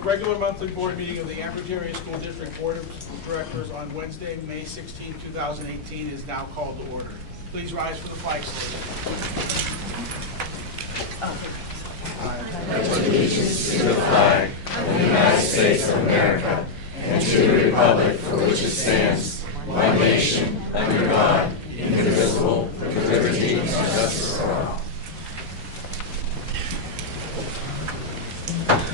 The regular monthly board meeting of the Ambridge Area School District Board of Directors on Wednesday, May 16, 2018 is now called to order. Please rise for the flag salute. I pledge allegiance to the flag of the United States of America and to the republic for which it stands, one nation, under God, indivisible, with liberty and justice for all.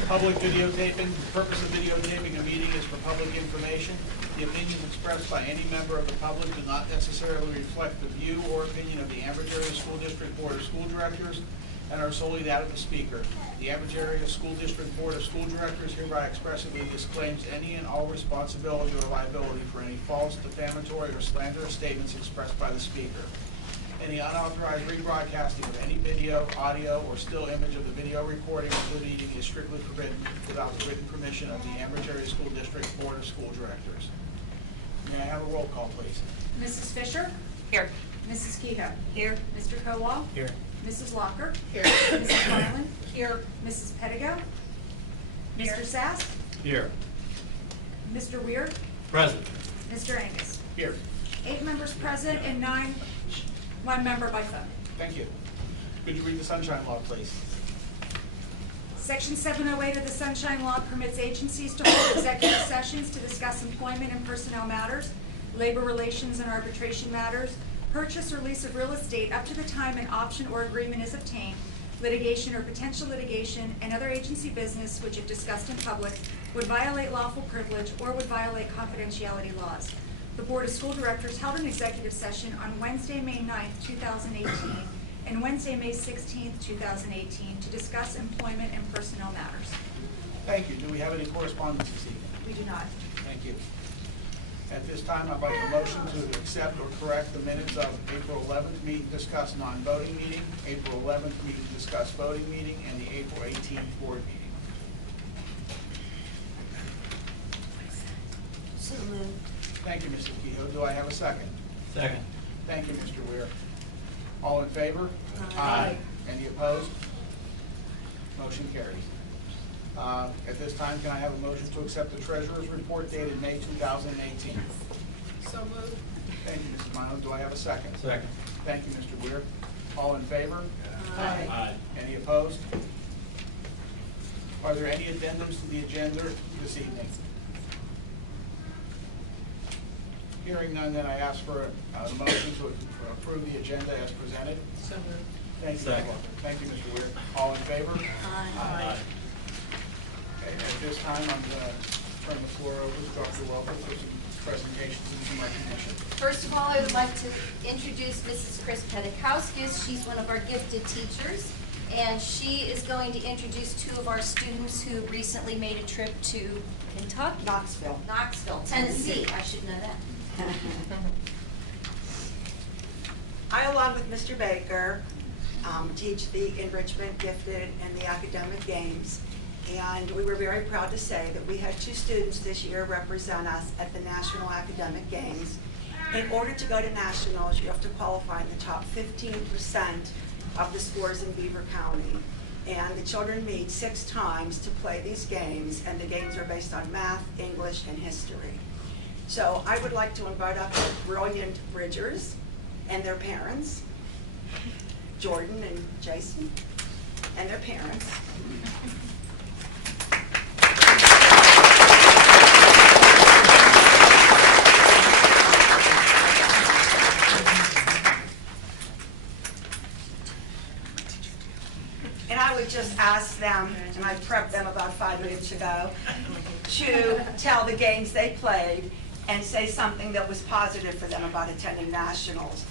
Public videotaping. The purpose of videotaping a meeting is for public information. The opinions expressed by any member of the public do not necessarily reflect the view or opinion of the Ambridge Area School District Board of School Directors and are solely that of the speaker. The Ambridge Area School District Board of School Directors hereby expressly disclaims any and all responsibility or liability for any false, defamatory, or slanderous statements expressed by the speaker. Any unauthorized rebroadcasting of any video, audio, or still image of the video recording of the meeting is strictly forbidden without the written permission of the Ambridge Area School District Board of School Directors. May I have a roll call, please? Mrs. Fisher? Here. Mrs. Kehoe? Here. Mr. Kowal? Here. Mrs. Locker? Here. Mrs. Mylan? Here. Mrs. Pettigo? Here. Mr. Sass? Here. Mr. Weir? Present. Mr. Angus? Here. 8 members present and 1 member by phone. Thank you. Could you read the Sunshine Law, please? Section 708 of the Sunshine Law permits agencies to hold executive sessions to discuss employment and personnel matters, labor relations and arbitration matters, purchase or lease of real estate up to the time an option or agreement is obtained, litigation or potential litigation, and other agency business which, if discussed in public, would violate lawful privilege or would violate confidentiality laws. The Board of School Directors held an executive session on Wednesday, May 9th, 2018, and Wednesday, May 16th, 2018, to discuss employment and personnel matters. Thank you. Do we have any correspondence this evening? We do not. Thank you. At this time, I'd like a motion to accept or correct the minutes of April 11th meeting discuss non-voting meeting, April 11th meeting discuss voting meeting, and the April 18th board meeting. So moved. Thank you, Mrs. Kehoe. Do I have a second? Second. Thank you, Mr. Weir. All in favor? Aye. Any opposed? Motion carries. At this time, can I have a motion to accept the treasurer's report dated May 2018? So moved. Thank you, Mrs. Milo. Do I have a second? Second. Thank you, Mr. Weir. All in favor? Aye. Any opposed? Are there any addendums to the agenda this evening? Hearing none, then I ask for a motion to approve the agenda as presented. So moved. Thank you, Ms. Second. Walker. Thank you, Mr. Weir. All in favor? Aye. Okay, at this time, I'm going to turn the floor over to Dr. Welker for some presentations and some recognition. First of all, I would like to introduce Mrs. Chris Pedikowskis. She's one of our gifted teachers, and she is going to introduce 2 of our students who recently made a trip to Kentucky? Knoxville, Tennessee. I should know that. I, along with Mr. Baker, teach the enrichment, gifted, and the academic games. And we were very proud to say that we had 2 students this year represent us at the National Academic Games. In order to go to nationals, you have to qualify in the top 15% of the scores in Beaver County. And the children meet 6 times to play these games, and the games are based on math, English, and history. So I would like to invite up the brilliant Bridgers and their parents, Jordan and Jason, and their parents. And I would just ask them, and I prepped them about 5 minutes ago, to tell the games they played and say something that was positive for them about attending nationals.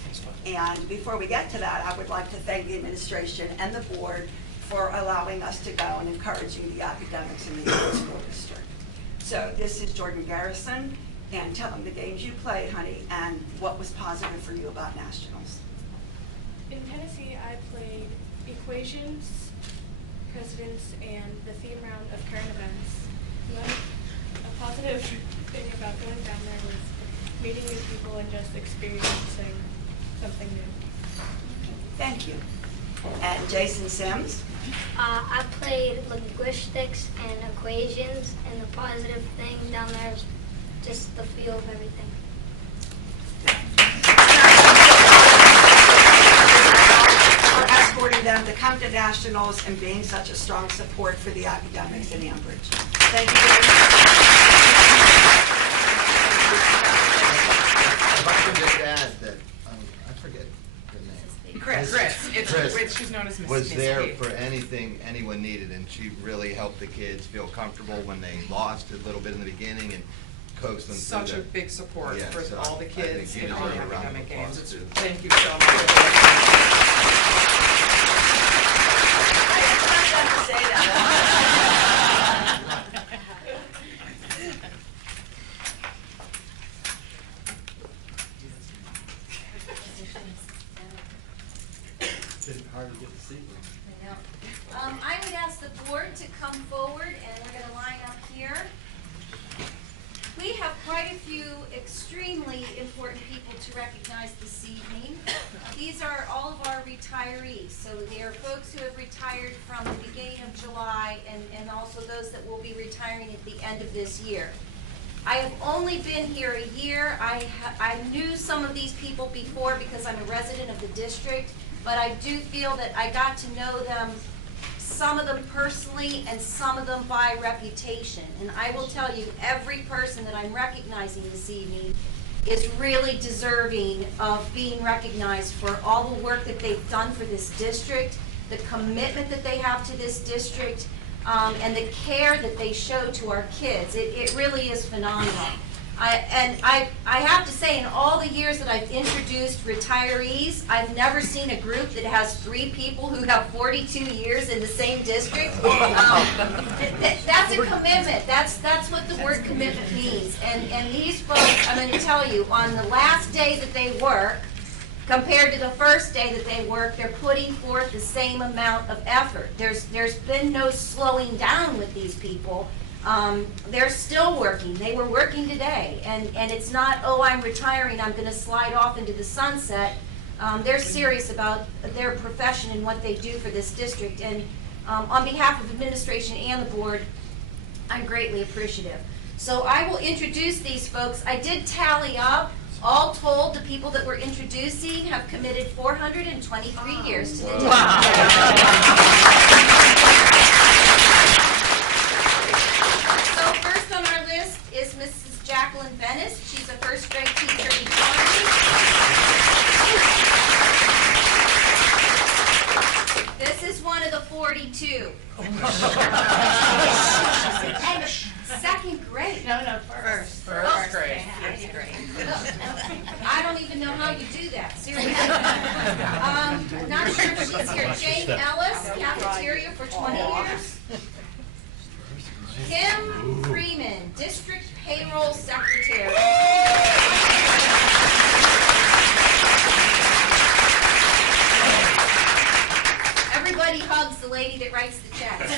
And before we get to that, I would like to thank the administration and the board for allowing us to go and encouraging the academics in the school district. So this is Jordan Garrison, and tell them the games you played, honey, and what was positive for you about nationals. In Tennessee, I played equations, presidents, and the theme round of current events. A positive thing about going down there was meeting new people and just experiencing something new. Thank you. And Jason Sims. I played linguistics and equations, and the positive thing down there is just the feel of everything. For escorting them to come to nationals and being such a strong support for the academics in Ambridge. Thank you very much. If I could just add that, I forget the name. Chris. She's known as Miss Was there Miss for anything anyone needed, and she really helped the kids feel comfortable when they lost a little bit in the beginning and coaxed them through Such a that. big support Yeah, for so all the I think kids you in all the deserve a round of academic games. applause, too. Thank you so much. I expect them to say that. Hard to get to see them. I would ask the board to come forward, and we're gonna line up here. We have quite a few extremely important people to recognize this evening. These are all of our retirees, so they are folks who have retired from the beginning of July, and also those that will be retiring at the end of this year. I have only been here a year. I knew some of these people before because I'm a resident of the district, but I do feel that I got to know them, some of them personally and some of them by reputation. And I will tell you, every person that I'm recognizing this evening is really deserving of being recognized for all the work that they've done for this district, the commitment that they have to this district, and the care that they show to our kids. It really is phenomenal. I have to say, in all the years that I've introduced retirees, I've never seen a group that has 3 people who have 42 years in the same district. That's a commitment. That's what the word commitment means. And these folks, I'm going to tell you, on the last day that they work, compared to the first day that they work, they're putting forth the same amount of effort. There's been no slowing down with these people. They're still working. They were working today. And it's not, oh, I'm retiring, I'm going to slide off into the sunset. They're serious about their profession and what they do for this district. And on behalf of administration and the board, I'm greatly appreciative. So I will introduce these folks. I did tally up. All told, the people that we're introducing have committed 423 years to the district. So first on our list is Mrs. Jacqueline Bennis. She's a first grade teacher in Ecology. This is one of the 42. And second grade. No, first. First grade. I don't even know how you do that, seriously. Not sure if she's here. Jane Ellis, cafeteria for 20 years. Kim Freeman, district payroll secretary. Everybody hugs the lady that writes the checks.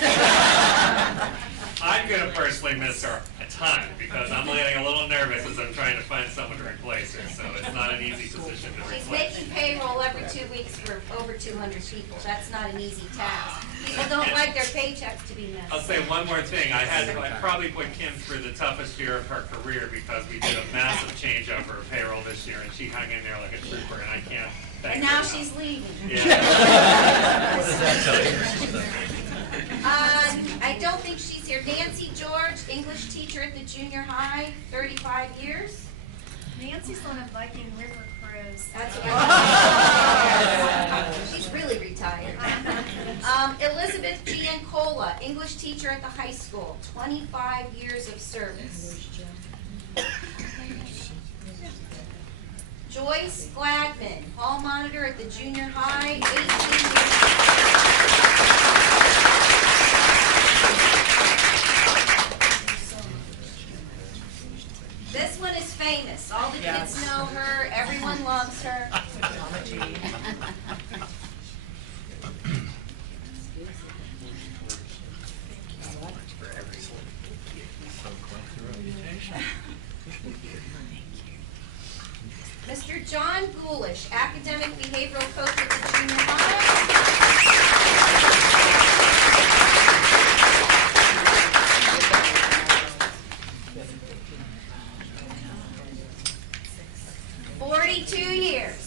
I'm going to personally miss her a ton because I'm getting a little nervous as I'm trying to find someone to replace her. So it's not an easy position to She's replace. making payroll every 2 weeks for over 200 people. That's not an easy task. People don't like their paychecks to be I'll missed. say one more thing. I probably put Kim through the toughest year of her career because we did a massive change of her payroll this year, and she hung in there like a trooper, and I can't thank And her now enough. she's leaving. Yeah. I don't think she's here. Nancy George, English teacher at the junior high, 35 years. Nancy's on a Viking River cruise. That's what she's really retired. Elizabeth Giancola, English teacher at the high school, 25 years of service. Joyce Gladman, hall monitor at the junior high, 18 years. This one is famous. All the kids know her. Everyone loves her. Mama G. Mr. John Ghoulish, academic behavioral coach at the junior high. 42 years.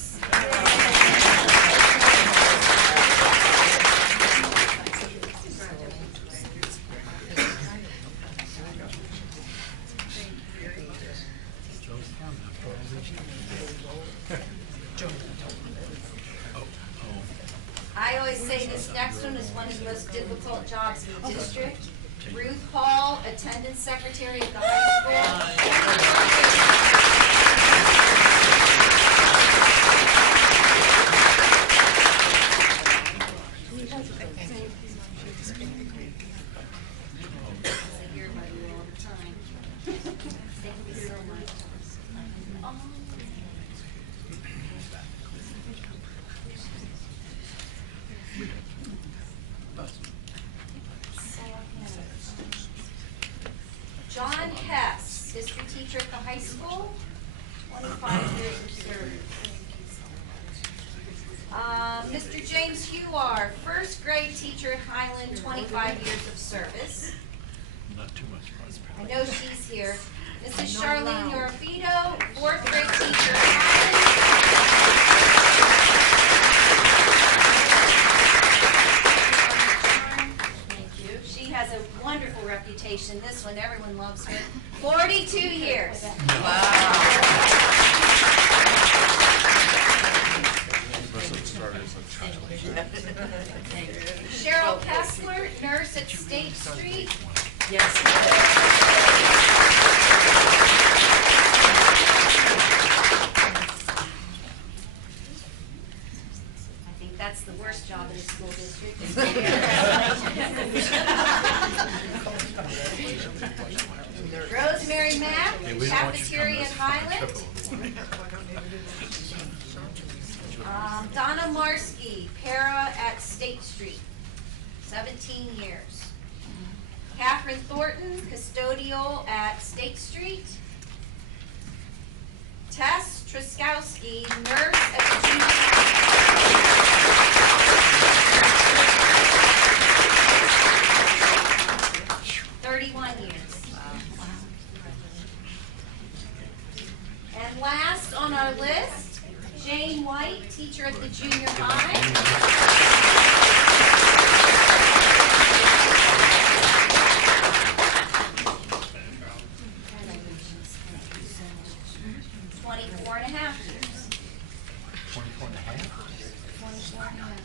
I always say this next one is one of the most difficult jobs in the district. Ruth Hall, attendance secretary at the high John Hess, history teacher at the high school, 25 years of service. Mr. James Huar, first grade teacher at Highland, 25 years of service. Not too much. I know she's here. Mrs. Charlene Yorfito, fourth grade teacher at Highland. Thank you. She has a wonderful reputation. This one, everyone loves her. 42 years. Cheryl Kessler, nurse at State Street. I think that's the worst job in a school district. Rosemary Mack, cafeteria at Highland. Donna Marsky, para at State Street, 17 years. Catherine Thornton, custodial at State Street. Tess Truskowski, nurse at the junior high. 31 years. And last on our list, Jane White, teacher at the junior high. 24 and a half years. 24 and a half? 24 and a half.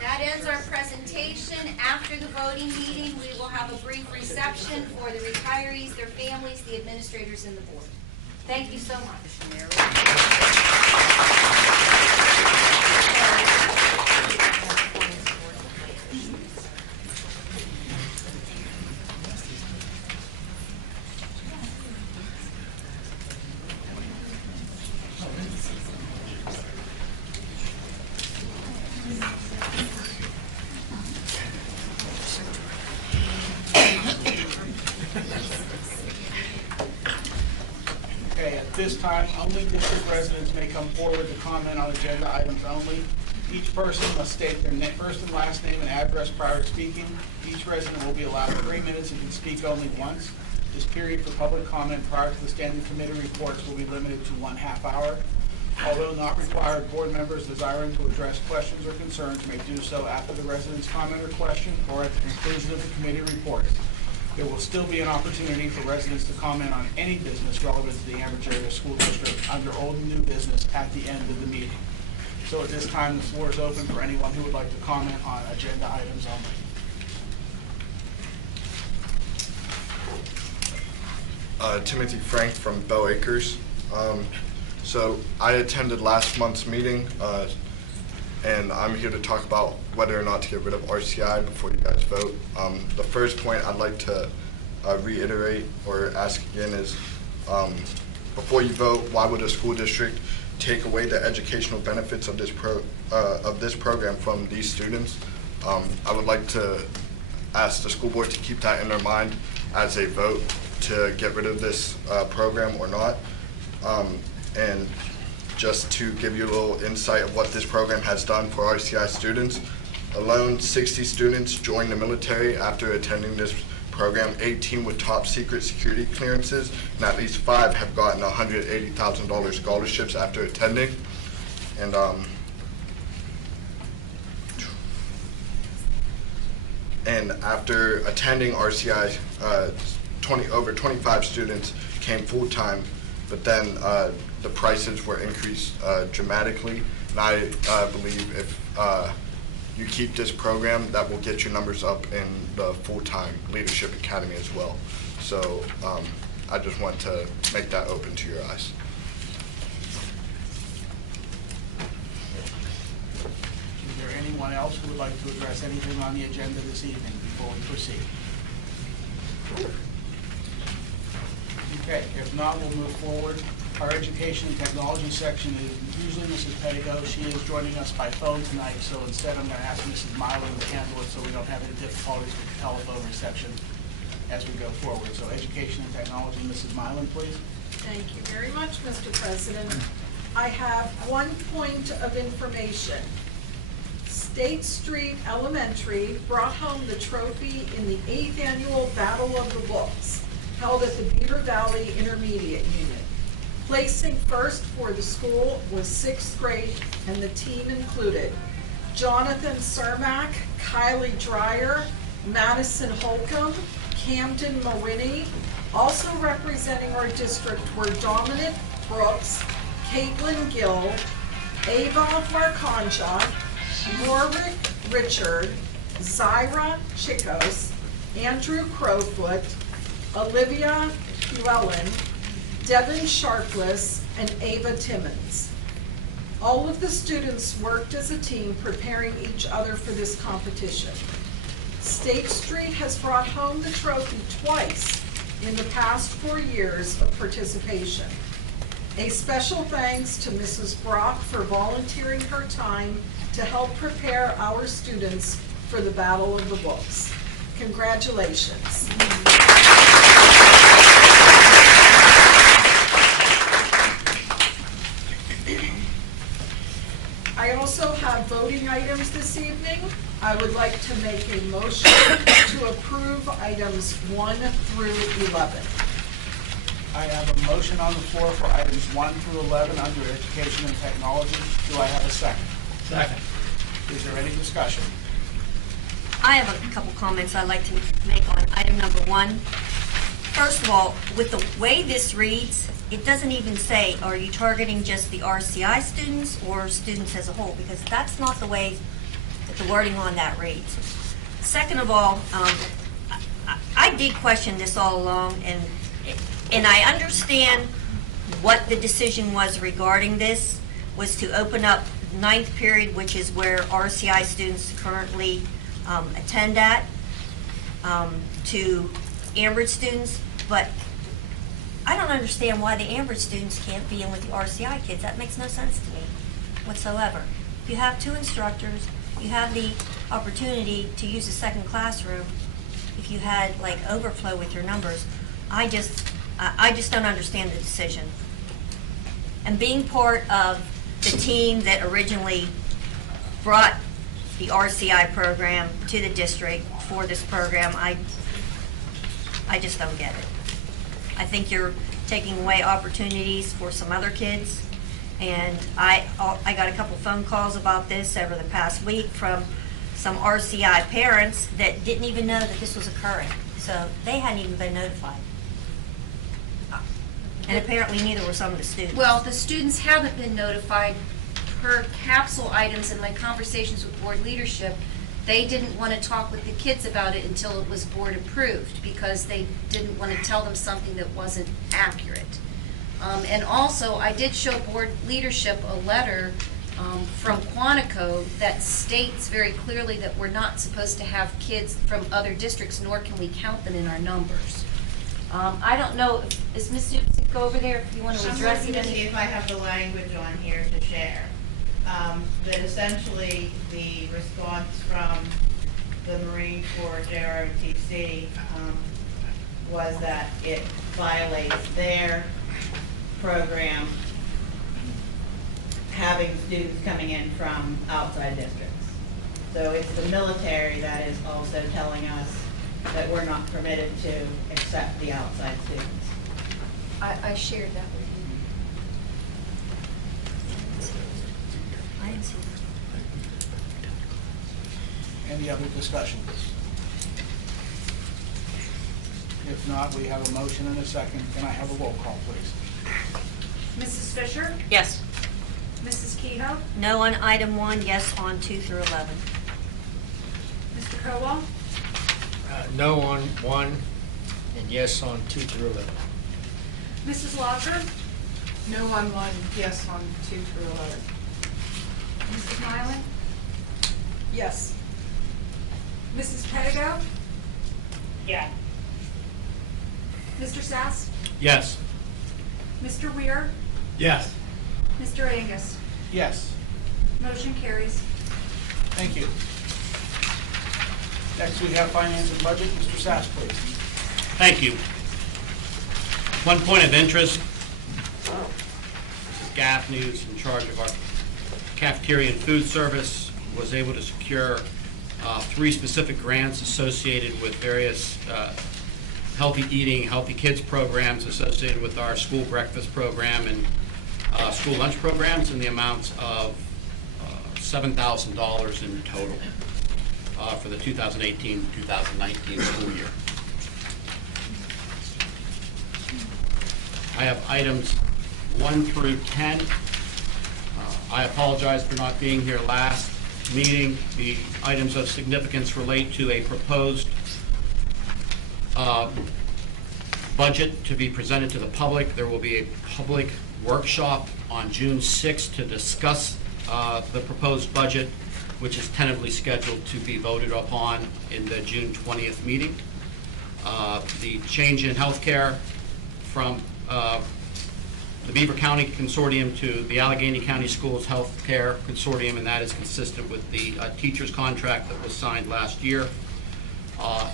That ends our presentation. After the voting meeting, we will have a brief reception for the retirees, their families, the administrators, and the board. Thank you so much. Okay, at this time, only district residents may come forward to comment on agenda items only. Each person must state their first and last name and address prior to speaking. Each resident will be allowed 3 minutes and can speak only once. This period for public comment prior to the standing committee reports will be limited to 1/2 hour. Although not required, board members desiring to address questions or concerns may do so after the resident's comment or question or at the conclusion of the committee reports. There will still be an opportunity for residents to comment on any business relevant to the Ambridge Area School District under old and new business at the end of the meeting. So at this time, the floor is open for anyone who would like to comment on agenda items only. Timothy Frank from Bell Acres. So I attended last month's meeting, and I'm here to talk about whether or not to get rid of RCI before you guys vote. The first point I'd like to reiterate or ask again is, before you vote, why would a school district take away the educational benefits of this program from these students? I would like to ask the school board to keep that in their mind as a vote to get rid of this program or not. And just to give you a little insight of what this program has done for RCI students, alone 60 students joined the military after attending this program, 18 with top secret security clearances, and at least 5 have gotten $180,000 scholarships after attending. And after attending RCI, over 25 students came full-time, but then the prices were increased dramatically. And I believe if you keep this program, that will get your numbers up in the full-time Leadership Academy as well. So I just want to make that open to your eyes. Is there anyone else who would like to address anything on the agenda this evening before we proceed? Okay, if not, we'll move forward. Our education and technology section is usually Mrs. Pettigo. She is joining us by phone tonight, so instead I'm going to ask Mrs. Milan to handle it so we don't have any difficulties with the telephone reception as we go forward. So education and technology, Mrs. Milan, please. Thank you very much, Mr. President. I have one point of information. State Street Elementary brought home the trophy in the 8th annual Battle of the Books, held at the Beaver Valley Intermediate Unit. Placing first for the school was 6th grade, and the team included Jonathan Cermak, Kylie Dreyer, Madison Holcomb, Camden Mawiney. Also representing our district were Dominic Brooks, Caitlin Gill, Ava Marcanja, Warwick Richard, Zyra Chicos, Andrew Crowfoot, Olivia Llewellyn, Devin Sharpless, and Ava Timmons. All of the students worked as a team preparing each other for this competition. State Street has brought home the trophy twice in the past 4 years of participation. A special thanks to Mrs. Brock for volunteering her time to help prepare our students for the Battle of the Books. Congratulations. I also have voting items this evening. I would like to make a motion to approve items 1 through 11. I have a motion on the floor for items 1 through 11 under education and technology. Do I have a second? Second. Is there any discussion? I have a couple comments I'd like to make on item number 1. First of all, with the way this reads, it doesn't even say, are you targeting just the RCI students or students as a whole? Because that's not the way that the wording on that reads. Second of all, I did question this all along, and I understand what the decision was regarding this, was to open up 9th period, which is where RCI students currently attend at, to Ambridge students, but I don't understand why the Ambridge students can't be in with the RCI kids. That makes no sense to me whatsoever. You have 2 instructors, you have the opportunity to use a second classroom. If you had like overflow with your numbers, I just don't understand the decision. And being part of the team that originally brought the RCI program to the district for this program, I just don't get it. I think you're taking away opportunities for some other kids, and I got a couple phone calls about this over the past week from some RCI parents that didn't even know that this was occurring, so they hadn't even been notified. And apparently neither were some of the students. Well, the students haven't been notified per capsule items in my conversations with board leadership. They didn't want to talk with the kids about it until it was board approved because they didn't want to tell them something that wasn't accurate. And also, I did show board leadership a letter from Quantico that states very clearly that we're not supposed to have kids from other districts, nor can we count them in our numbers. I don't know, is Ms. Dupsik over there if you want to address it? I'm looking to see if I have the language on here to share. That essentially the response from the Marine Corps JROTC was that it violates their program, having students coming in from outside districts. So it's the military that is also telling us that we're not permitted to accept the outside students. I shared that with you. I didn't see that. Any other discussion? If not, we have a motion and a second. Can I have a roll call, please? Mrs. Fisher? Yes. Mrs. Kehoe? No on item 1, yes on 2 through 11. Mr. Kowal? No on 1, and yes on 2 through 11. Mrs. Locker? No on 1, yes on 2 through 11. Mrs. Nyland? Yes. Mrs. Pedigo? Yes. Mr. Sass? Yes. Mr. Weir? Yes. Mr. Angus? Yes. Motion carries. Thank you. Next, we have finance and budget. Mr. Sass, please. Thank you. One point of interest, Mrs. Gaffney, who's in charge of our cafeteria and food service, was able to secure 3 specific grants associated with various healthy eating, healthy kids programs associated with our school breakfast program and school lunch programs in the amounts of $7,000 in total for the 2018-2019 school year. I have items 1 through 10. I apologize for not being here last meeting. The items of significance relate to a proposed budget to be presented to the public. There will be a public workshop on June 6th to discuss the proposed budget, which is tentatively scheduled to be voted upon in the June 20th meeting. The change in healthcare from the Beaver County Consortium to the Allegheny County Schools Healthcare Consortium, and that is consistent with the teacher's contract that was signed last year.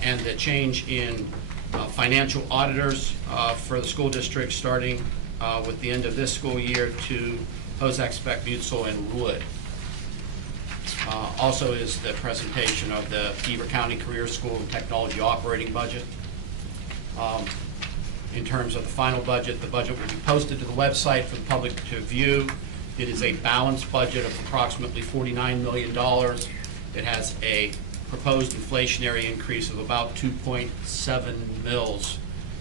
And the change in financial auditors for the school district starting with the end of this school year to Hozak, Speck, Butzel, and Wood. Also is the presentation of the Beaver County Career School and Technology operating budget. In terms of the final budget, the budget will be posted to the website for the public to view. It is a balanced budget of approximately $49 million. It has a proposed inflationary increase of about 2.7 mils,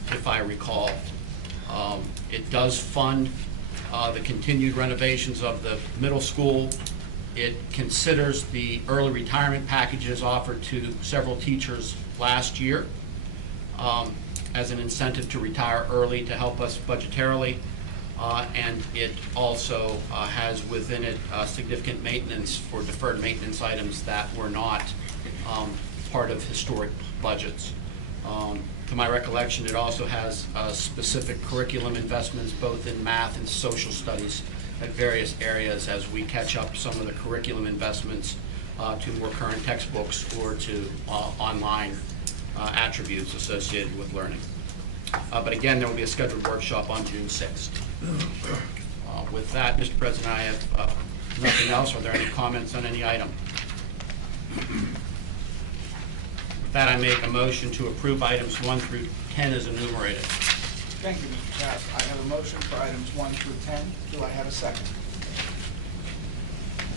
if I recall. It does fund the continued renovations of the middle school. It considers the early retirement packages offered to several teachers last year as an incentive to retire early to help us budgetarily. And it also has within it significant maintenance for deferred maintenance items that were not part of historic budgets. To my recollection, it also has specific curriculum investments both in math and social studies at various areas as we catch up some of the curriculum investments to more current textbooks or to online attributes associated with learning. But again, there will be a scheduled workshop on June 6th. With that, Mr. President, I have nothing else. Are there any comments on any item? With that, I make a motion to approve items 1 through 10 as enumerated. Thank you, Mr. Sass. I have a motion for items 1 through 10. Do I have a second?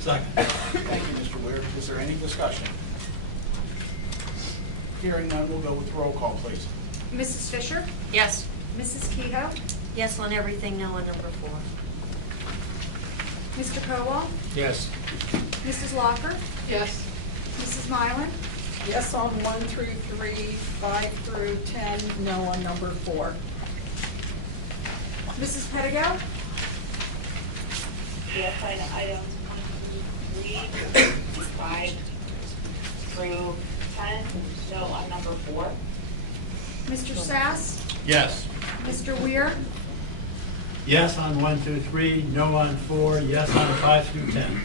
Second. Thank you, Mr. Weir. Is there any discussion? Hearing none, we'll go with roll call, please. Mrs. Fisher? Yes. Mrs. Kehoe? Yes on everything, no on number 4. Mr. Kowal? Yes. Mrs. Locker? Yes. Mrs. Nyland? Yes on 1 through 3, 5 through 10, no on number 4. Mrs. Pedigo? Yes, items 1 through 3, 5 through 10, no on number 4. Mr. Sass? Yes. Mr. Weir? Yes on 1 through 3, no on 4, yes on 5 through 10.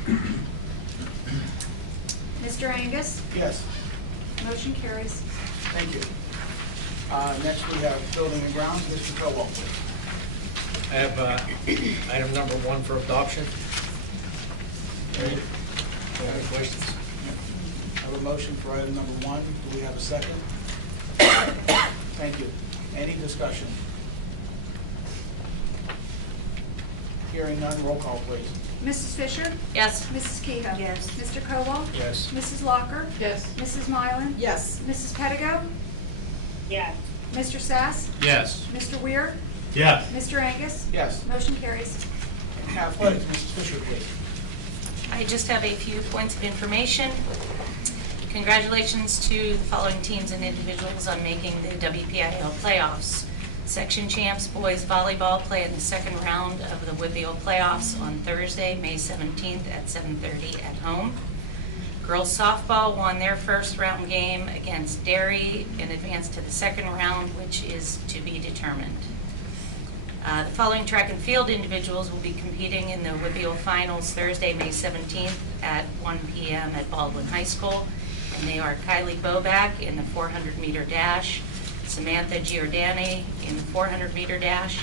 Mr. Angus? Yes. Motion carries. Thank you. Next, we have building and grounds. Mr. Cowell, please. I have item number 1 for adoption. Any questions? I have a motion for item number 1. Do we have a second? Thank you. Any discussion? Hearing none, roll call, please. Mrs. Fisher? Yes. Mrs. Kehoe? Yes. Mr. Kowal? Yes. Mrs. Locker? Yes. Mrs. Mylan? Yes. Mrs. Pedigo? Yes. Mr. Sass? Yes. Mr. Weir? Yes. Mr. Angus? Yes. Motion carries. Athletics, Mrs. Fisher, please. I just have a few points of information. Congratulations to the following teams and individuals on making the WPIAL playoffs. Section champs boys volleyball play in the second round of the WPIAL playoffs on Thursday, May 17th at 7:30 at home. Girls softball won their first round game against Derry and advanced to the second round, which is to be determined. The following track and field individuals will be competing in the WPIAL finals Thursday, May 17th at 1 p.m. at Baldwin High School. And they are Kylie Boback in the 400-meter dash, Samantha Giordani in the 400-meter dash,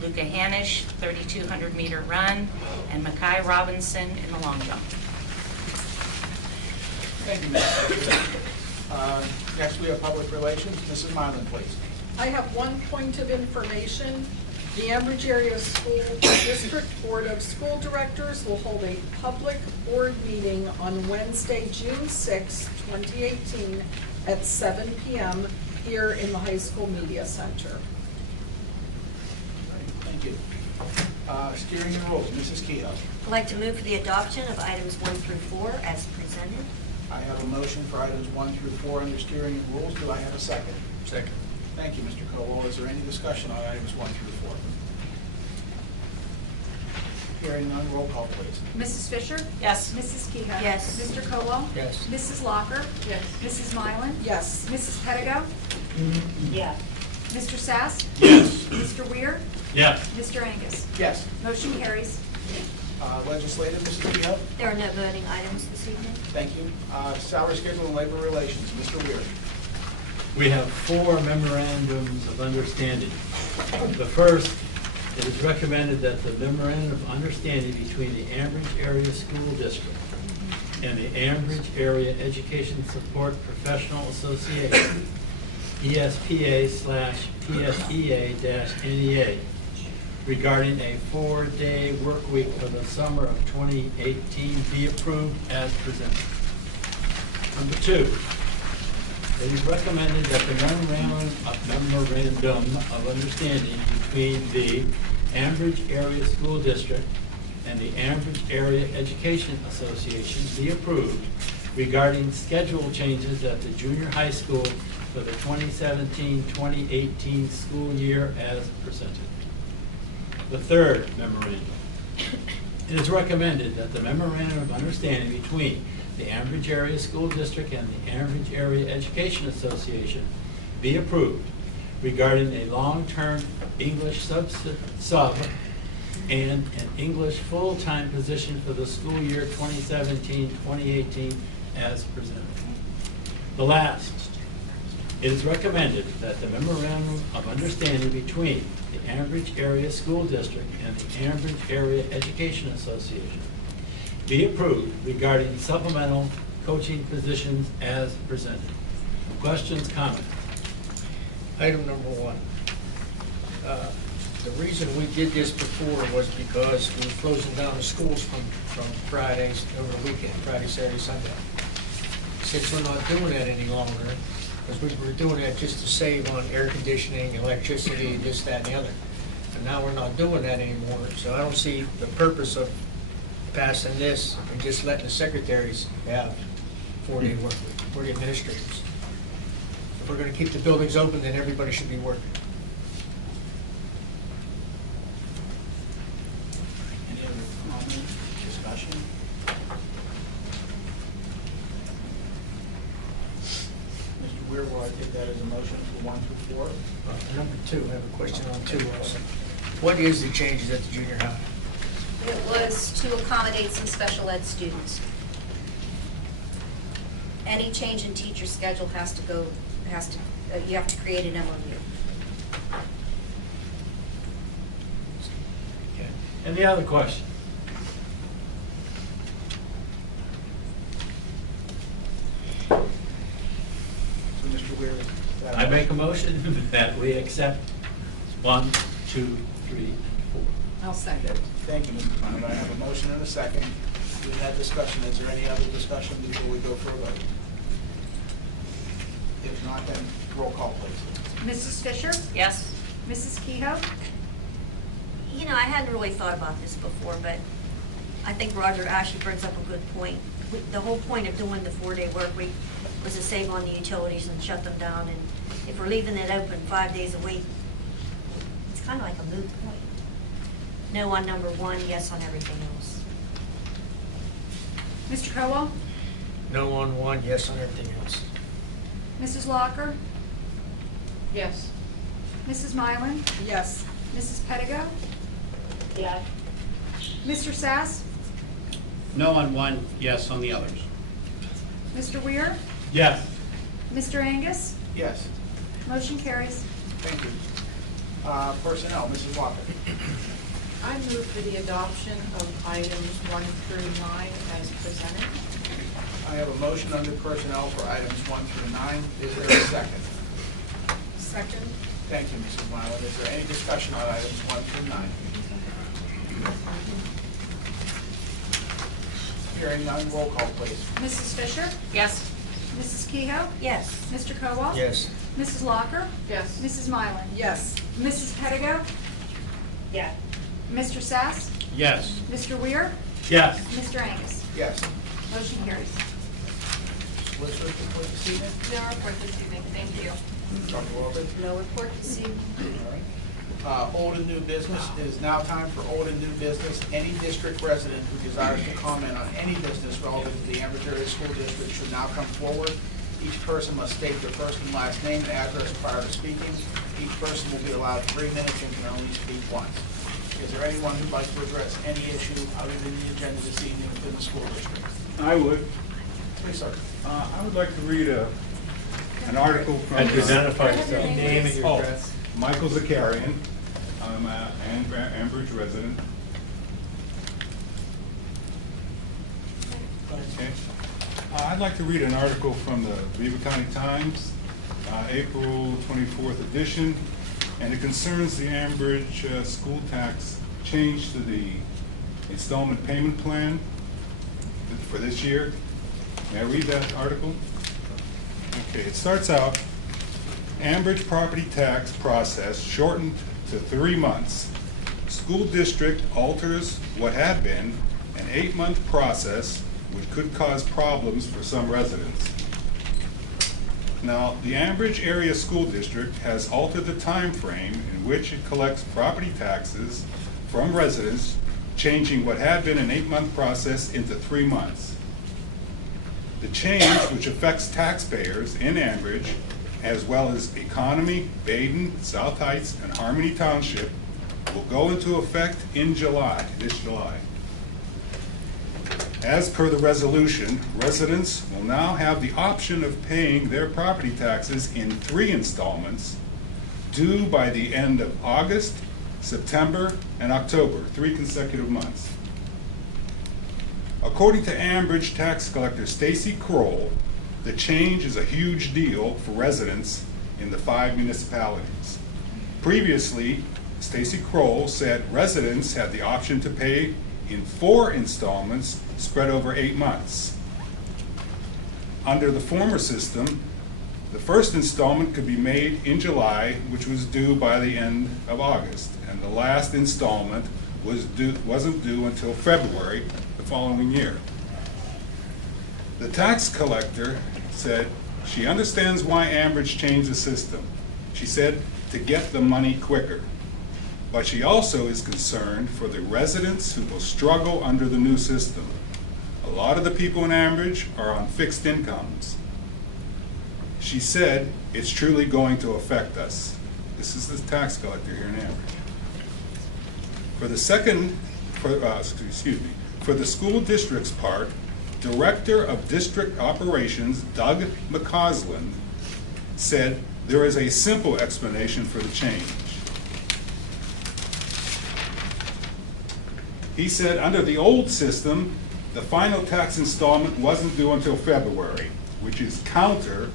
Luca Hanisch, 3,200-meter run, and Makai Robinson in the long jump. Thank you, Mrs. Fisher. Next, we have public relations. Mrs. Mylan, please. I have 1 point of information. The Ambridge Area School District Board of School Directors will hold a public board meeting on Wednesday, June 6, 2018, at 7 p.m. here in the High School Media Center. Thank you. Steering and rules, Mrs. Kehoe. I'd like to move for the adoption of items 1 through 4 as presented. I have a motion for items 1 through 4 under steering and rules. Do I have a second? Second. Thank you, Mr. Cowell. Is there any discussion on items 1 through 4? Hearing none, roll call, please. Mrs. Fisher? Yes. Mrs. Kehoe? Yes. Mr. Kowal? Yes. Mrs. Locker? Yes. Mrs. Mylan? Yes. Mrs. Pedigo? Yes. Mr. Sass? Yes. Mr. Weir? Yes. Mr. Angus? Yes. Motion carries. Legislative, Mrs. Kehoe? There are no voting items this evening. Thank you. Salary schedule and labor relations, Mr. Weir. We have 4 memorandums of understanding. The first, it is recommended that the memorandum of understanding between the Ambridge Area School District and the Ambridge Area Education Support Professional Association, ESPA/PSEA-NEA, regarding a 4-day work week for the summer of 2018 be approved as presented. Number 2, it is recommended that the memorandum of understanding between the Ambridge Area School District and the Ambridge Area Education Association be approved regarding schedule changes at the junior high school for the 2017-2018 school year as presented. The third memorandum. It is recommended that the memorandum of understanding between the Ambridge Area School District and the Ambridge Area Education Association be approved regarding a long-term English sub and an English full-time position for the school year 2017-2018 as presented. The last, it is recommended that the memorandum of understanding between the Ambridge Area School District and the Ambridge Area Education Association be approved regarding supplemental coaching positions as presented. Questions, comments? Item number 1. The reason we did this before was because we were closing down the schools from Fridays over the weekend, Friday, Saturday, Sunday. Since we're not doing that any longer, because we were doing that just to save on air conditioning, electricity, this, that, and the other. And now we're not doing that anymore, so I don't see the purpose of passing this and just letting the secretaries have 4-day work week, or the administrators. If we're gonna keep the buildings open, then everybody should be working. Any other comment, discussion? Mr. Weir, will I take that as a motion for 1 through 4? Number 2, I have a question on 2 also. What is the changes at the junior high? It was to accommodate some special ed students. any change in teacher schedule you have to create an MOU. Okay. Any other questions? So, Mr. Weir, I make a motion that we accept 1, 2, 3, 4. I'll second. Thank you, Mr. Donovan. I have a motion and a second. We've had discussion. Is there any other discussion before we go for a vote? If not, then roll call, please. Mrs. Fisher? Yes. Mrs. Kehoe? You know, I hadn't really thought about this before, but I think Roger actually brings up a good point. The whole point of doing the 4-day work week was to save on the utilities and shut them down. And if we're leaving it open 5 days a week, it's kind of like a moot point. No on number 1, yes on everything else. Mr. Cowell? No on 1, yes on everything else. Mrs. Locker? Yes. Mrs. Mylan? Yes. Mrs. Pettigo? Yes. Mr. Sass? No on 1, yes on the others. Mr. Weir? Yes. Mr. Angus? Yes. Motion carries. Thank you. Personnel, Mrs. Walker. I move for the adoption of items 1 through 9 as presented. I have a motion under personnel for items 1 through 9. Is there a second? Second. Thank you, Mrs. Mylan. Is there any discussion on items 1 through 9? Hearing none, roll call, please. Mrs. Fisher? Yes. Mrs. Kehoe? Yes. Mr. Cowell? Yes. Mrs. Locker? Yes. Mrs. Mylan? Yes. Mrs. Pettigo? Yes. Mr. Sass? Yes. Mr. Weir? Yes. Mr. Angus? Yes. Motion carries. Solicitor report this evening? No report this evening, thank you. Dr. Walker? No report this evening. All right. Old and new business. It is now time for old and new business. Any district resident who desires to comment on any business relevant to the Ambridge Area School District should now come forward. Each person must state their first and last name and address prior to speaking. Each person will be allowed 3 minutes and can only speak once. Is there anyone who'd like to address any issue other than the agenda this evening within the school district? I would. Please, sir. I would like to read an article from. And identify yourself. Name and your address. Michael Zakarian. I'm an Ambridge resident. Okay. I'd like to read an article from the Beaver County Times, April 24th edition, and it concerns the Ambridge school tax change to the installment payment plan for this year. May I read that article? Okay, it starts out, Ambridge property tax process shortened to 3 months. School district alters what had been an 8-month process, which could cause problems for some residents. Now, the Ambridge Area School District has altered the time frame in which it collects property taxes from residents, changing what had been an 8-month process into 3 months. The change, which affects taxpayers in Ambridge, as well as Economy, Baden, South Heights, and Harmony Township, will go into effect in July, this July. As per the resolution, residents will now have the option of paying their property taxes in 3 installments, due by the end of August, September, and October, 3 consecutive months. According to Ambridge tax collector Stacy Kroll, the change is a huge deal for residents in the 5 municipalities. Previously, Stacy Kroll said residents had the option to pay in 4 installments spread over 8 months. Under the former system, the first installment could be made in July, which was due by the end of August, and the last installment wasn't due until February the following year. The tax collector said she understands why Ambridge changed the system. She said to get the money quicker. But she also is concerned for the residents who will struggle under the new system. A lot of the people in Ambridge are on fixed incomes. She said it's truly going to affect us. This is the tax collector here in Ambridge. For the school district's part, Director of District Operations, Doug McCausland, said there is a simple explanation for the change. He said under the old system, the final tax installment wasn't due until February, which is counter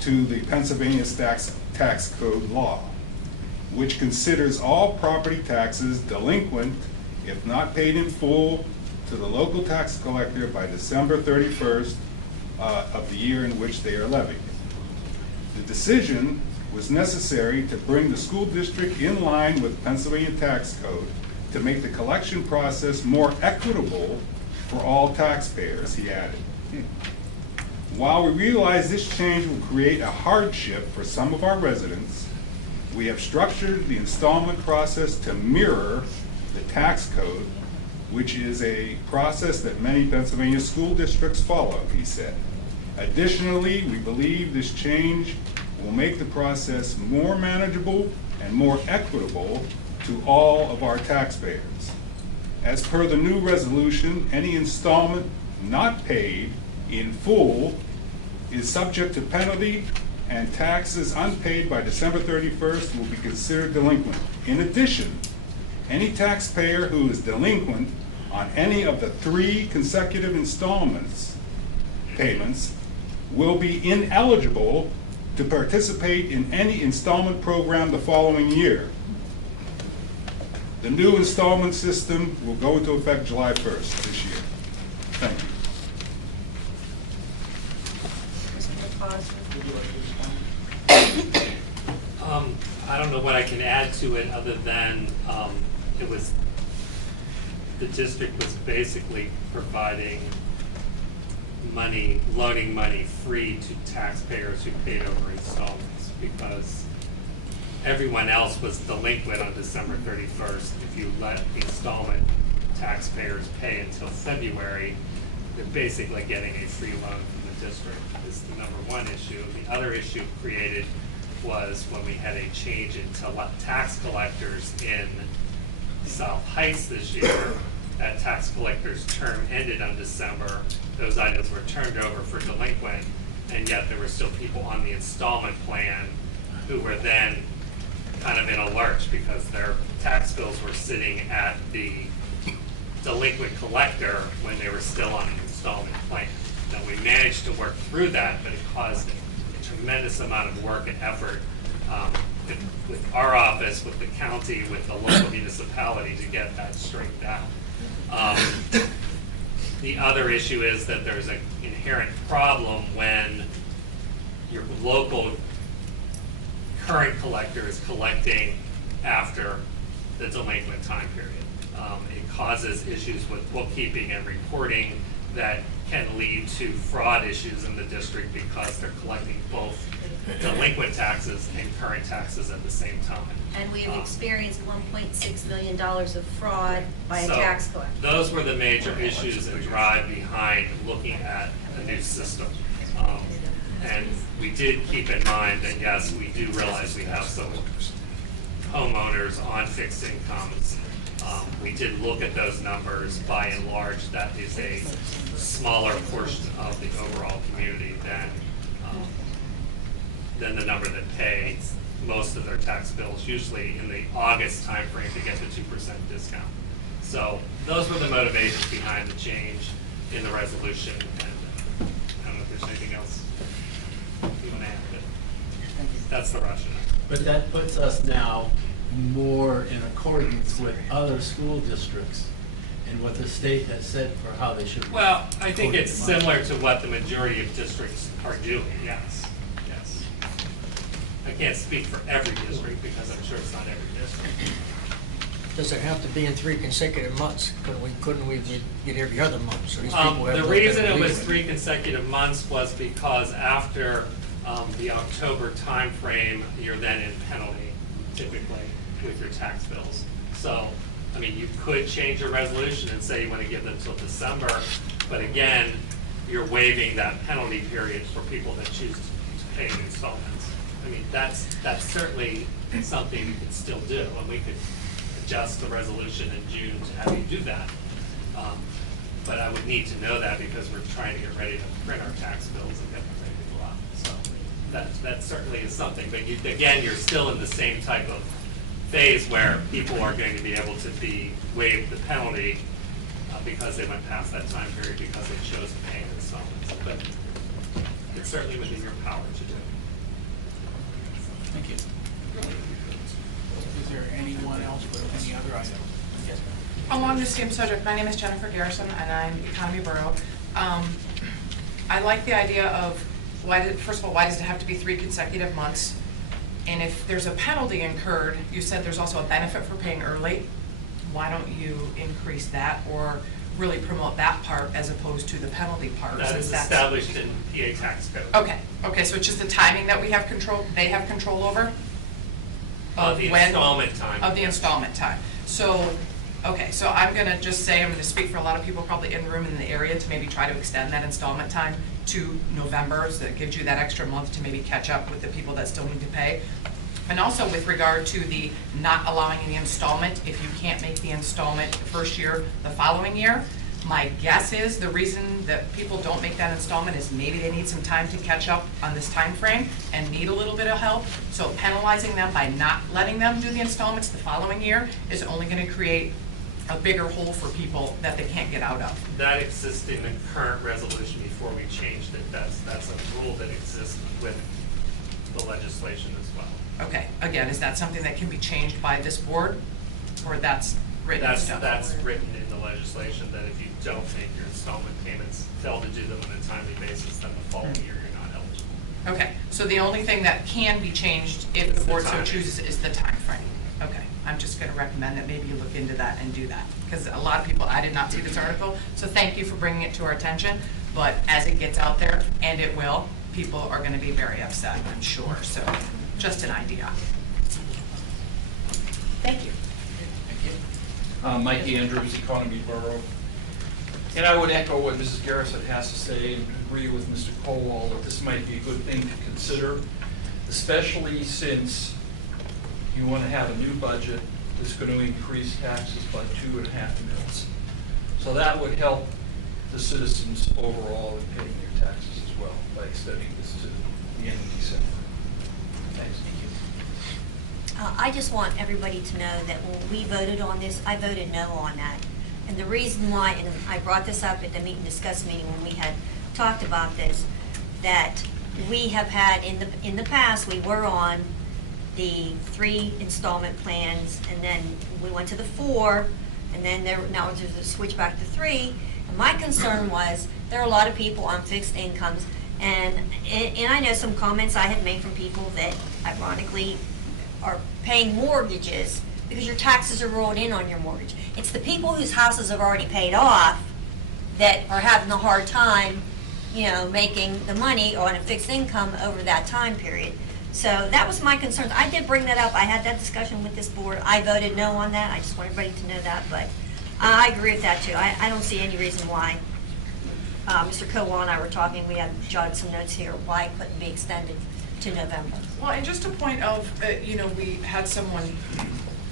to the Pennsylvania tax code law, which considers all property taxes delinquent if not paid in full to the local tax collector by December 31st of the year in which they are levied. The decision was necessary to bring the school district in line with Pennsylvania tax code to make the collection process more equitable for all taxpayers, he added. While we realize this change will create a hardship for some of our residents, we have structured the installment process to mirror the tax code, which is a process that many Pennsylvania school districts follow, he said. Additionally, we believe this change will make the process more manageable and more equitable to all of our taxpayers. As per the new resolution, any installment not paid in full is subject to penalty, and taxes unpaid by December 31st will be considered delinquent. In addition, any taxpayer who is delinquent on any of the 3 consecutive payments will be ineligible to participate in any installment program the following year. The new installment system will go into effect July 1st this year. Thank you. I don't know what I can add to it other than the district was basically providing money, loaning money free to taxpayers who paid over installments because everyone else was delinquent on December 31st. If you let installment taxpayers pay until February, they're basically getting a free loan from the district. This is the #1 issue. The other issue created was when we had a change in tax collectors in South Heights this year. That tax collector's term ended on December. Those items were turned over for delinquent, and yet there were still people on the installment plan who were then kind of in a lurch because their tax bills were sitting at the delinquent collector when they were still on the installment plan. Now, we managed to work through that, but it caused a tremendous amount of work and effort with our office, with the county, with the local municipality to get that straightened out. The other issue is that there's an inherent problem when your local current collector is collecting after the delinquent time period. It causes issues with bookkeeping and reporting that can lead to fraud issues in the district because they're collecting both delinquent taxes and current taxes at the same time. And we have experienced $1.6 million of fraud by a tax collector. Those were the major issues and drive behind looking at a new system. And we did keep in mind that, yes, we do realize we have some homeowners on fixed incomes. We did look at those numbers. By and large, that is a smaller portion of the overall community than the number that pay most of their tax bills, usually in the August timeframe to get the 2% discount. So those were the motivations behind the change in the resolution. And I don't know if there's anything else you want to add, but that's the rationale. But that puts us now more in accordance with other school districts and what the state has said for how they should. Well, I think it's similar to what the majority of districts are doing, yes. Yes. I can't speak for every district because I'm sure it's not every district. Does it have to be in 3 consecutive months? Couldn't we get every other month? So these people have The no reason it was reason. 3 consecutive months was because after the October timeframe, you're then in penalty typically with your tax bills. So, I mean, you could change your resolution and say you want to give them till December, but again, you're waiving that penalty period for people that choose to pay in installments. I mean, that's certainly something you could still do, and we could adjust the resolution in June to have you do that. but I would need to know that because we're trying to get ready to print our tax bills and get them ready to go out. So that certainly is something, but again, you're still in the same type of phase where people are going to be able to be waived the penalty because they went past that time period because they chose to pay in installments. But it's certainly within your power to do. Thank you. Is there anyone else with any other items? Yes, ma'am. Along the same subject, my name is Jennifer Garrison, and I'm Economy Borough. I like the idea of, first of all, why does it have to be 3 consecutive months? And if there's a penalty incurred, you said there's also a benefit for paying early. Why don't you increase that or really promote that part as opposed to the penalty part? That is established in PA tax code. Okay, so it's just the timing that we have control, they have control over? Of the installment time. Of the installment time. So, okay, so I'm gonna just say, I'm gonna speak for a lot of people probably in the room in the area to maybe try to extend that installment time to November, so that gives you that extra month to maybe catch up with the people that still need to pay. And also with regard to the not allowing any installment, if you can't make the installment the first year, the following year, my guess is the reason that people don't make that installment is maybe they need some time to catch up on this time frame and need a little bit of help. So penalizing them by not letting them do the installments the following year is only going to create a bigger hole for people that they can't get out of. That exists in the current resolution before we changed it. That's a rule that exists with the legislation as well. Okay, again, is that something that can be changed by this board, or that's written in stone? That's written in the legislation that if you don't make your installment payments, fail to do them on a timely basis, then the following year you're not eligible. Okay, so the only thing that can be changed if the board so chooses is the time frame. Okay, I'm just gonna recommend that maybe you look into that and do that, because a lot of people, I did not see this article, so thank you for bringing it to our attention, but as it gets out there, and it will, people are gonna be very upset, I'm sure, so just an idea. Thank you. Mike Andrews, Economy Borough. And I would echo what Mrs. Garrison has to say and agree with Mr. Colwell that this might be a good thing to consider, especially since you want to have a new budget that's going to increase taxes by 2.5 mils. So that would help the citizens overall in paying their taxes as well by extending this to the end of December. Thanks. I just want everybody to know that when we voted on this, I voted no on that. And the reason why, and I brought this up at the meet and discuss meeting when we had talked about this, that we have had in the past, we were on the 3 installment plans, and then we went to the 4, and then now there's a switch back to 3. And my concern was there are a lot of people on fixed incomes, and I know some comments I had made from people that ironically are paying mortgages because your taxes are rolled in on your mortgage. It's the people whose houses have already paid off that are having a hard time, making the money on a fixed income over that time period. So that was my concern. I did bring that up. I had that discussion with this board. I voted no on that. I just want everybody to know that, but I agree with that too. I don't see any reason why. Mr. Colwell and I were talking, we had jotted some notes here, why it couldn't be extended to November. Well, and just a point of, we had someone,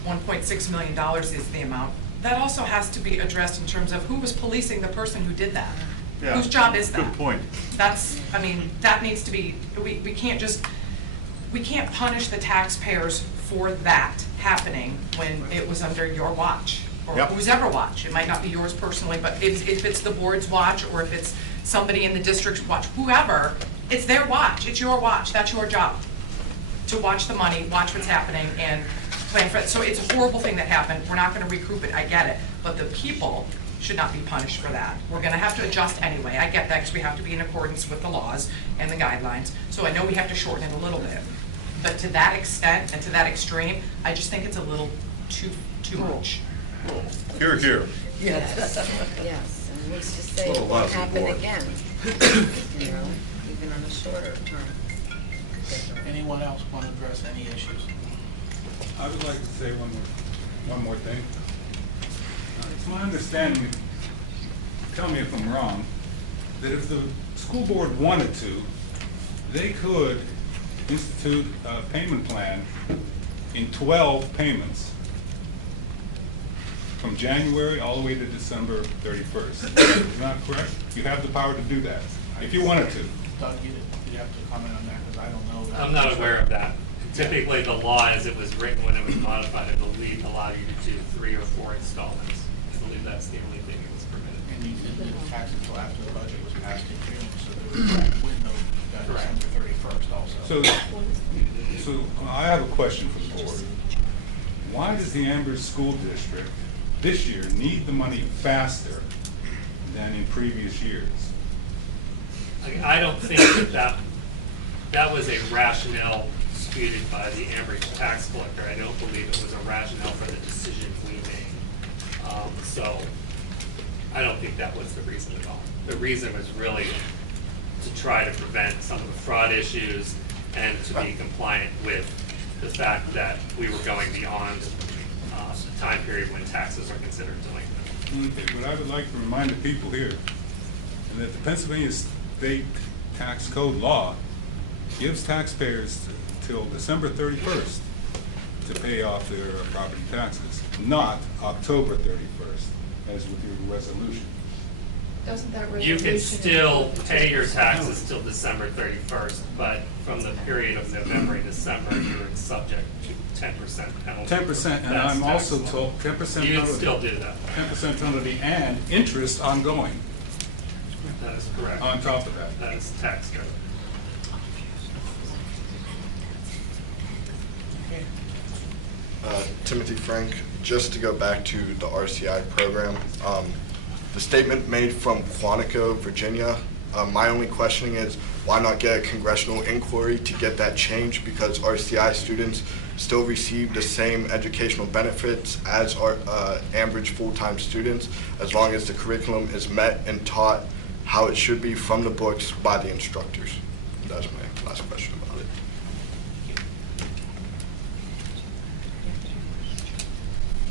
$1.6 million is the amount. That also has to be addressed in terms of who was policing the person who did that. Yeah, whose job is that? good point. That needs to be, we can't punish the taxpayers for that happening when it was under your watch, or Yep. whose ever watch. It might not be yours personally, but if it's the board's watch, or if it's somebody in the district's watch, whoever, it's their watch, it's your watch, that's your job. To watch the money, watch what's happening, and plan for it. So it's a horrible thing that happened, we're not gonna recoup it, I get it, but the people should not be punished for that. We're gonna have to adjust anyway, I get that, because we have to be in accordance with the laws and the guidelines, so I know we have to shorten it a little bit. But to that extent and to that extreme, I just think it's a little too much. Here, here. Yes, yes, and who's to say Well, it won't lots of happen more. again, even on a shorter term. Anyone else want to address any issues? I would like to say one more thing. It's my understanding, tell me if I'm wrong, that if the school board wanted to, they could institute a payment plan in 12 payments. from January all the way to December 31st. Is that correct? You have the power to do that, if you wanted to. Doug, you have to comment on that, because I don't know that. I'm not aware of that. Typically, the law as it was written when it was modified, I believe, allowed you to do 3 or 4 installments. I believe that's the only thing that was permitted. And you didn't tax until after the budget was passed in June, so there was that window, December 31st also. So I have a question for the board. Why does the Amherst School District this year need the money faster than in previous years? I don't think that was a rationale disputed by the Amherst tax collector. I don't believe it was a rationale for the decision we made. So I don't think that was the reason at all. The reason was really to try to prevent some of the fraud issues and to be compliant with the fact that we were going beyond the time period when taxes are considered delinquent. Okay, but I would like to remind the people here that the Pennsylvania State Tax Code law gives taxpayers till December 31st to pay off their property taxes, not October 31st, as with your resolution. Doesn't that You resolution? can still pay your taxes till December 31st, but from the period of November and December, you're subject to 10% penalty. 10%, and That's I'm also tax law. told 10% penalty. You can still do that. 10% penalty and interest ongoing. That is correct. On top of that. That is tax code. Timothy Frank, just to go back to the RCI program, the statement made from Quantico, Virginia, my only questioning is why not get a congressional inquiry to get that changed, because RCI students still receive the same educational benefits as our Ambridge full-time students, as long as the curriculum is met and taught how it should be from the books by the instructors. That's my last question about it.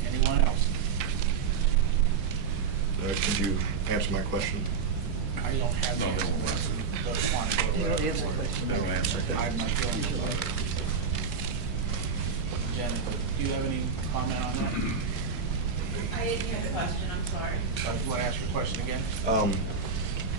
Anyone else? Could you answer my question? I don't have the answer. Go to Quantico or whatever. No answer. I'm not feeling too well. Jen, do you have any comment on that? I didn't hear the question, I'm sorry. You want to ask your question again?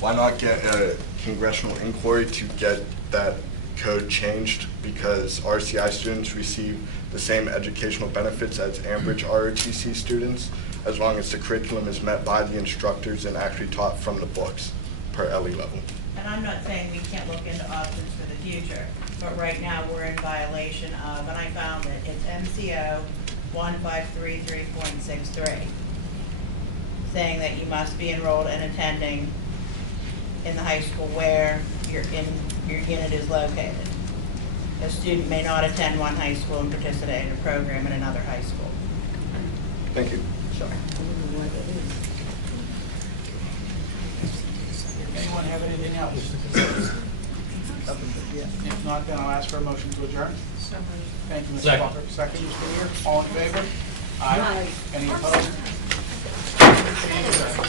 Why not get a congressional inquiry to get that code changed, because RCI students receive the same educational benefits as Ambridge ROTC students, as long as the curriculum is met by the instructors and actually taught from the books per LE level. And I'm not saying we can't look into options for the future, but right now we're in violation of, and I found it, it's MCO 1533.63, saying that you must be enrolled and attending in the high school where your unit is located. A student may not attend one high school and participate in a program in another high school. Thank you. Sure. Anyone have anything else? If not, then I'll ask for a motion to adjourn. Thank you, Mr. Second. Walker. Second, Mr. Weir. All in favor? Aye. Any opposed? Meeting adjourned.